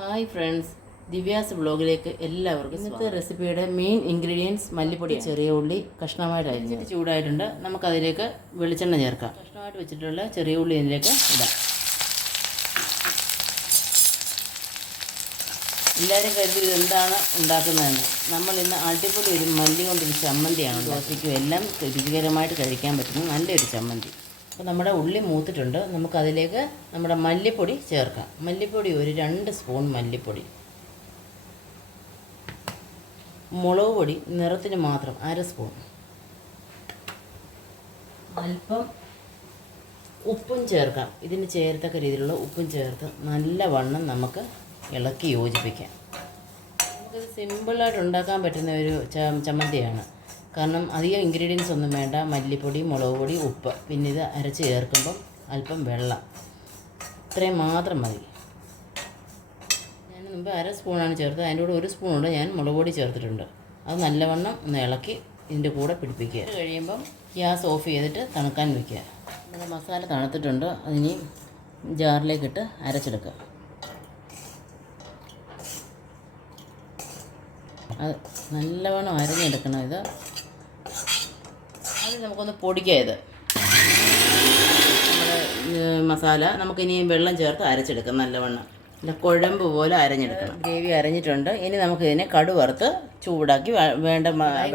Hi friends, Divya's ബ്ലോഗിലേക്ക് എല്ലാവർക്കും ഇന്നത്തെ റെസിപ്പിയുടെ main ingredients മല്ലിപ്പൊടി, ചെറിയ ഉള്ളി കഷ്ണമായിട്ട് അരിഞ്ഞിട്ട് ചൂടായിട്ടുണ്ട്. നമുക്കതിലേക്ക് വെളിച്ചെണ്ണ ചേർക്കാം. കഷ്ണമായിട്ട് വെച്ചിട്ടുള്ള ചെറിയ ഉള്ളി ഇതിലേക്ക് ഇടാം. എല്ലാവരും കരുതി ഇതെന്താണ് ഉണ്ടാക്കുന്നതെന്ന്. നമ്മൾ ഇന്ന് അടിപൊളി ഒരു മല്ലി കൊണ്ടൊരു ചമ്മന്തിയാണ്. ദോശയ്ക്കും എല്ലാം രുചികരമായിട്ട് കഴിക്കാൻ പറ്റുന്ന നല്ലൊരു ചമ്മന്തി. അപ്പോൾ നമ്മുടെ ഉള്ളി മൂത്തിട്ടുണ്ട്. നമുക്കതിലേക്ക് നമ്മുടെ മല്ലിപ്പൊടി ചേർക്കാം. മല്ലിപ്പൊടി ഒരു 2 സ്പൂൺ മല്ലിപ്പൊടി, മുളക് പൊടി നിറത്തിന് മാത്രം 1/2 സ്പൂൺ, അല്പം ഉപ്പും ചേർക്കാം. ഇതിന് ചേർത്തക്ക രീതിയിലുള്ള ഉപ്പും ചേർത്ത് നല്ലവണ്ണം നമുക്ക് ഇളക്കി യോജിപ്പിക്കാം. നമുക്കിത് സിമ്പിളായിട്ട് ഉണ്ടാക്കാൻ പറ്റുന്ന ഒരു ചമ്മന്തിയാണ്. കാരണം അധികം ഇൻഗ്രീഡിയൻസ് ഒന്നും വേണ്ട. മല്ലിപ്പൊടി, മുളക് പൊടി, ഉപ്പ്, പിന്നെ ഇത് അരച്ച് ചേർക്കുമ്പം അല്പം വെള്ളം, ഇത്രയും മാത്രം മതി. ഞാൻ മുമ്പ് 1/2 സ്പൂണാണ് ചേർത്തത്. അതിൻ്റെ കൂടെ 1 സ്പൂൺ കൊണ്ട് ഞാൻ മുളക് പൊടി ചേർത്തിട്ടുണ്ട്. അത് നല്ലവണ്ണം ഒന്ന് ഇളക്കി ഇതിൻ്റെ കൂടെ പിടിപ്പിക്കുക. അത് കഴിയുമ്പം ഗ്യാസ് ഓഫ് ചെയ്തിട്ട് തണുക്കാൻ വയ്ക്കുക. നമ്മുടെ മസാല തണുത്തിട്ടുണ്ട്. അതിനി ജാറിലേക്കിട്ട് അരച്ചെടുക്കുക. അത് നല്ലവണ്ണം അരഞ്ഞെടുക്കണം. അത് നമുക്കൊന്ന് പൊടിക്കാം. ഇത് നമ്മുടെ മസാല നമുക്കിനി വെള്ളം ചേർത്ത് അരച്ചെടുക്കാം. നല്ലവണ്ണം നല്ല കുഴമ്പ് പോലെ അരഞ്ഞെടുക്കണം. ഗ്രേവി അരഞ്ഞിട്ടുണ്ട്. ഇനി നമുക്കിതിനെ കടു വറുത്ത് ചൂടാക്കി വേണ്ട.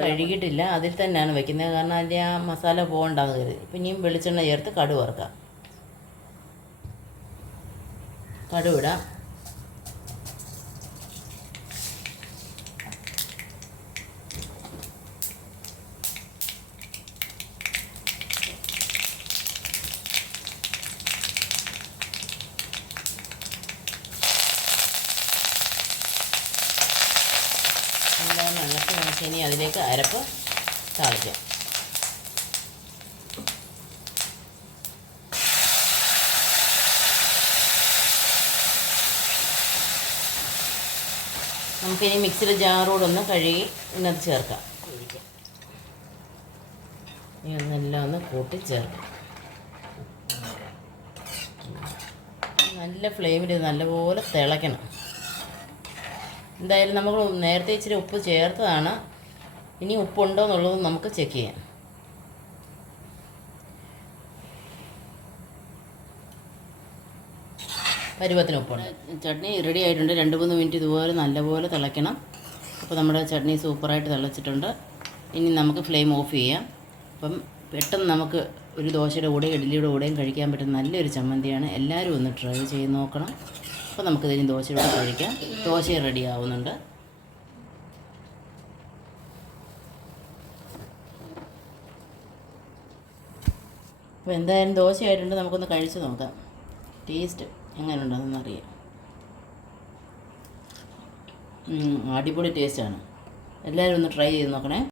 കഴുകിയിട്ടില്ല, അതിൽ തന്നെയാണ് വെക്കുന്നത്. കാരണം അതിൻ്റെ ആ മസാല പോകണ്ടെന്ന് കരുതി. ഇപ്പം ഇനിയും വെളിച്ചെണ്ണ ചേർത്ത് കടു വറുക്കാം. കടു ഇടാം. എല്ലാം ഇളക്കി നമുക്ക് ഇനി അതിലേക്ക് അരപ്പ് താളിക്കാം. നമുക്കിനി മിക്സിയുടെ ജാറോടൊന്ന് കഴുകി ഇതിനകത്ത് ചേർക്കാം. ഇനി ഒന്നെല്ലാം ഒന്ന് കൂട്ടി ചേർക്കാം. നല്ല ഫ്ലെയിമിൽ നല്ലപോലെ തിളയ്ക്കണം. എന്തായാലും നമ്മൾ നേരത്തെ ഇച്ചിരി ഉപ്പ് ചേർത്തതാണ്. ഇനി ഉപ്പുണ്ടോ എന്നുള്ളത് നമുക്ക് ചെക്ക് ചെയ്യാം. പരുവത്തിന് ഉപ്പുണ്ട്. ചട്നി റെഡി ആയിട്ടുണ്ട്. 2-3 മിനിറ്റ് ഇതുപോലെ നല്ലപോലെ തിളയ്ക്കണം. അപ്പോൾ നമ്മുടെ ചട്നി സൂപ്പറായിട്ട് തിളച്ചിട്ടുണ്ട്. ഇനി നമുക്ക് ഫ്ലെയിം ഓഫ് ചെയ്യാം. അപ്പം പെട്ടെന്ന് നമുക്ക് ഒരു ദോശയുടെ കൂടെയും ഇഡ്ഡലിയുടെ കൂടെയും കഴിക്കാൻ പറ്റുന്ന നല്ലൊരു ചമ്മന്തിയാണ്. എല്ലാവരും ഒന്ന് ട്രൈ ചെയ്ത് നോക്കണം. അപ്പോൾ നമുക്കിതിന് ദോശയുടെ കൂടെ കഴിക്കാം. ദോശ റെഡി ആവുന്നുണ്ട്. അപ്പോൾ എന്തായാലും ദോശയായിട്ടുണ്ട്. നമുക്കൊന്ന് കഴിച്ച് നോക്കാം. ടേസ്റ്റ് എങ്ങനെയുണ്ടെന്നറിയാം. അടിപൊളി ടേസ്റ്റാണ്. എല്ലാവരും ഒന്ന് ട്രൈ ചെയ്ത് നോക്കണേ.